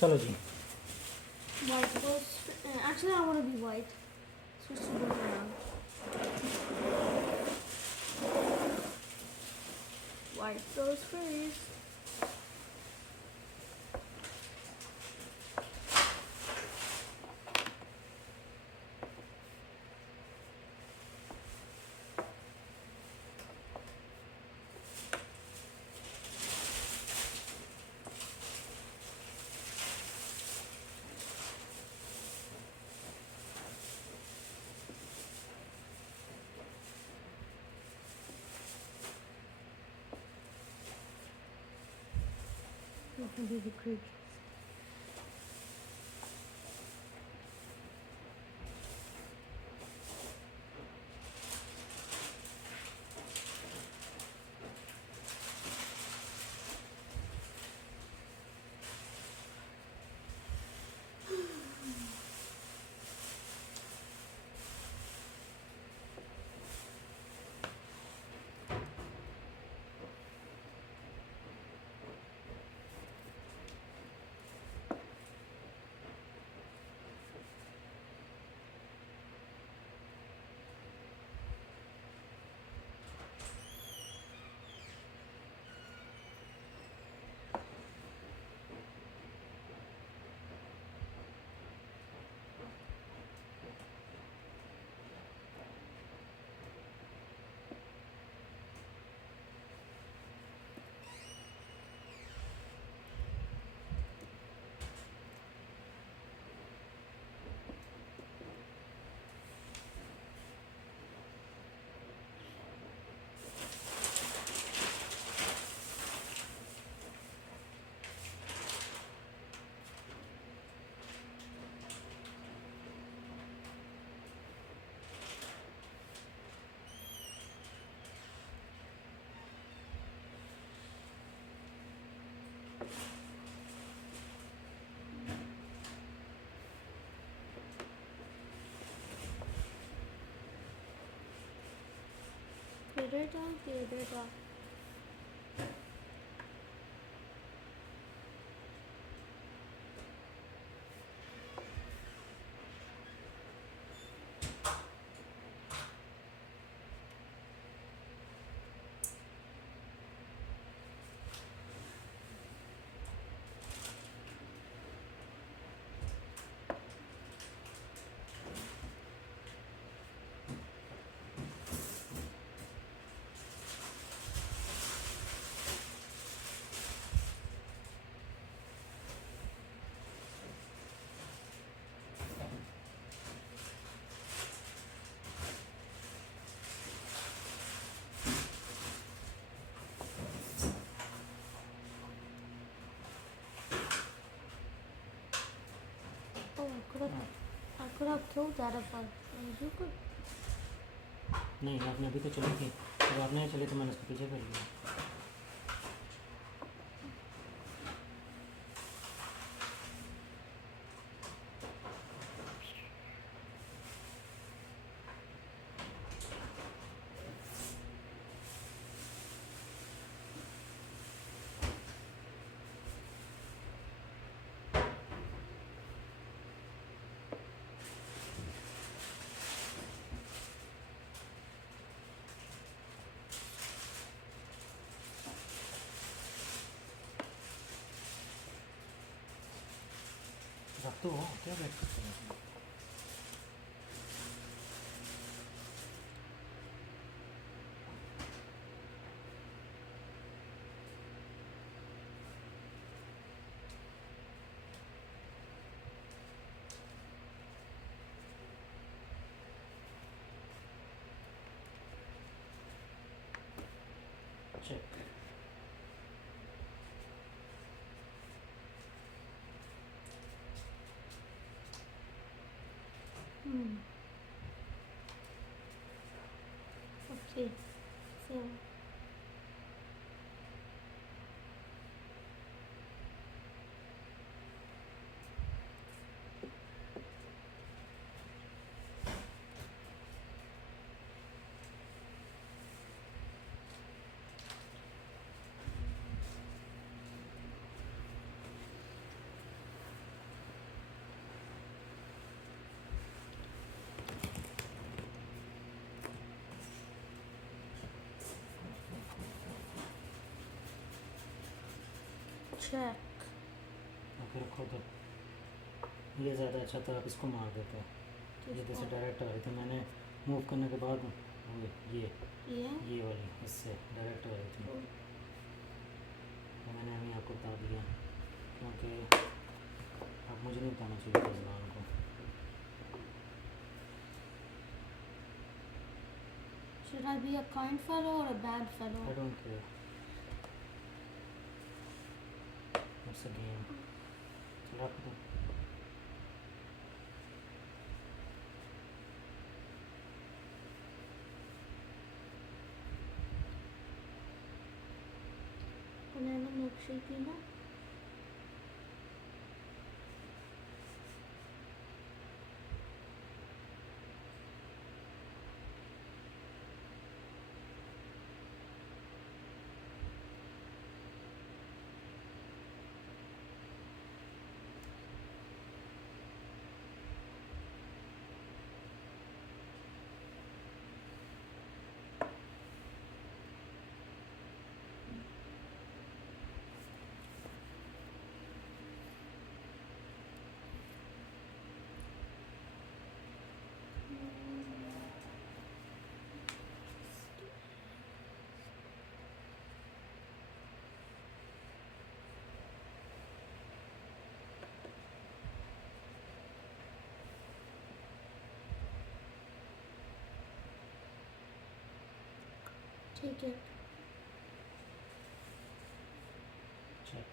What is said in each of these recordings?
चलो जी। White goes. Actually, I want to be white. Switch to goes around. White goes first. You can be the creek. Theater. Oh, I could have killed that if you could. नहीं, आपने अभी तो चली थी, जब आपने नहीं चली तो मैंने उसके पीछे कर लिया। रख तो हो, क्या वेट करते हैं? चेक। check. फिर रखो तो ये ज़्यादा अच्छा था, आप इसको मार देते ये जैसे डायरेक्ट आ रही थी, मैंने मूव करने के बाद वो ये वाली इससे डायरेक्ट आ रही थी, तो मैंने अभी आपको बता दिया क्योंकि अब मुझे नहीं बताना चाहिए था ज़बान को। Should I be a kind fellow or a bad fellow? I don't care. It's a game. चलो रख दो। Banana milkshake पीना? Take it. Check.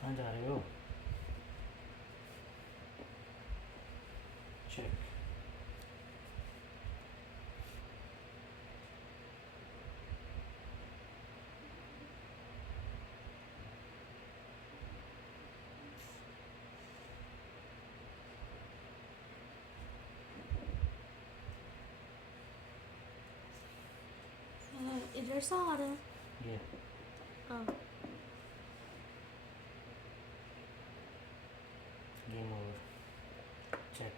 कहाँ जा रहे हो? Check. इधर से आ रहा है। ये game over. Check.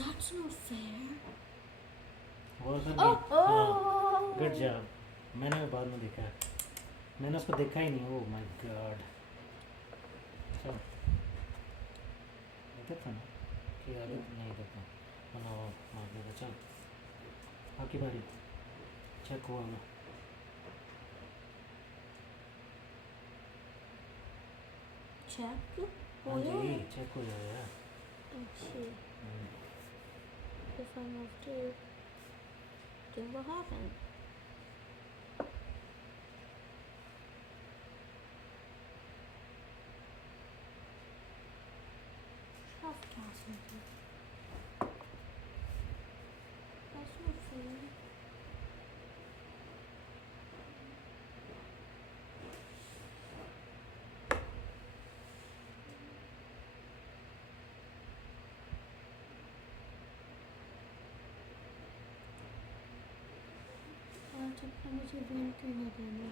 That's not fair. वो सर Oh. Good job. मैंने बाद में देखा, मैंने उसको देखा ही नहीं। Oh my God. चलो इधर था ना कि आगे नहीं इधर था, वरना वो मार देगा। चल आपकी बारी। चेक हुआ ना? Check. हाँ जी चेक हो जाएगा। Okay. If I move to, then what happened? Half castle. That's not fair. अच्छा मुझे विन करने देना।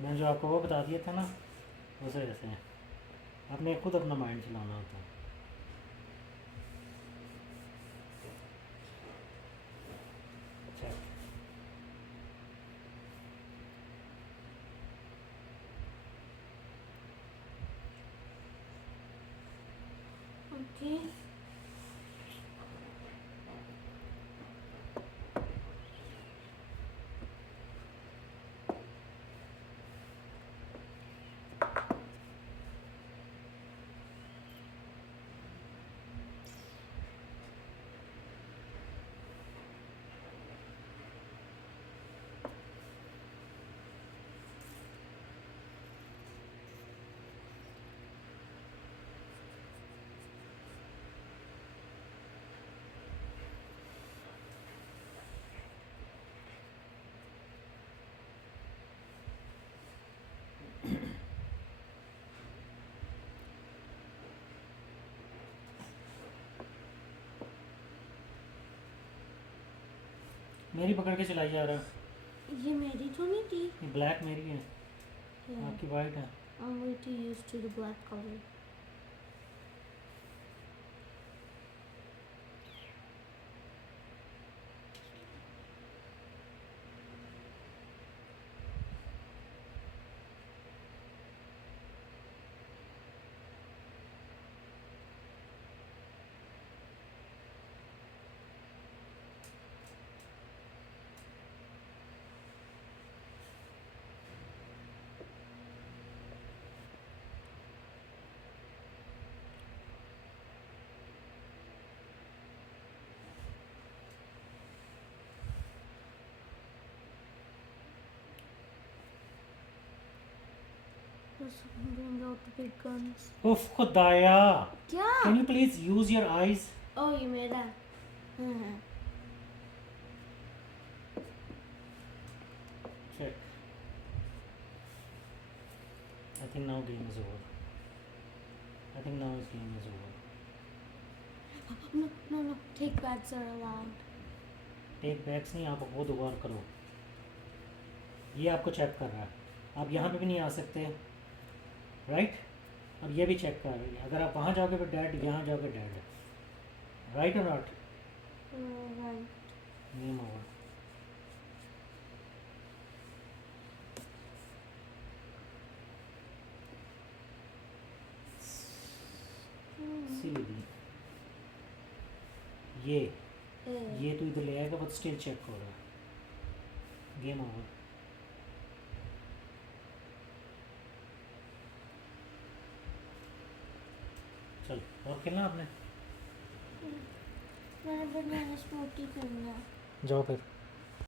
मैंने जो आपको वो बता दिया था ना, उस वजह से आपने खुद अपना माइंड चलाना होता है। चेक। Okay. मेरी पकड़ के चलाई जा रहा। ये मेरी तो नहीं थी। ये ब्लैक मेरी है, Yeah. आपकी वाइट है। I'm way too used to the black color. Let's bring out the big guns. उफ खुदाया, क्या? can you please use your eyes? Oh, you made that. Check. I think now game is over. I think now his game is over. No. Take backs are allowed. Take backs नहीं, आप वो दोबारा करो। ये आपको check कर रहा है, आप यहाँ पे भी नहीं आ सकते, राइट? अब ये भी चेक कर रही है, अगर आप वहाँ जाओगे तो डैड, यहाँ जाओगे डैड, राइट और नॉट? Right. Game over. सीधी ये तो इधर ले आएगा, बट स्टिल चेक हो रहा है। Game over. चल, और खेलना आपने? मैंने स्मोकी करना। जाओ फिर।